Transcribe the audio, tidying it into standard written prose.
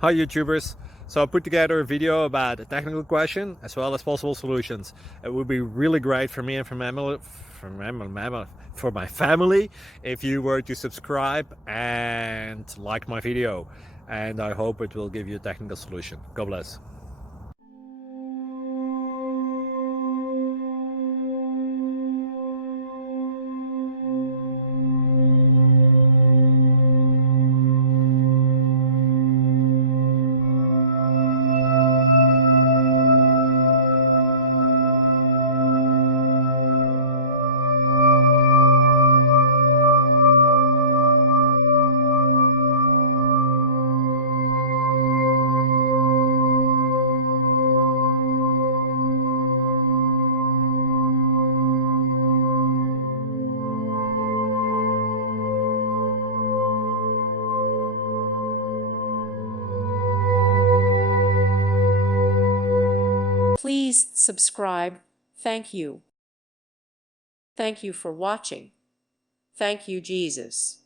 Hi YouTubers! So I put together a video about a technical question as well as possible solutions. It would be really great for me and for my family if you were to subscribe and like my video, and I hope it will give you a technical solution. God bless. Please subscribe. Thank you. Thank you for watching. Thank you, Jesus.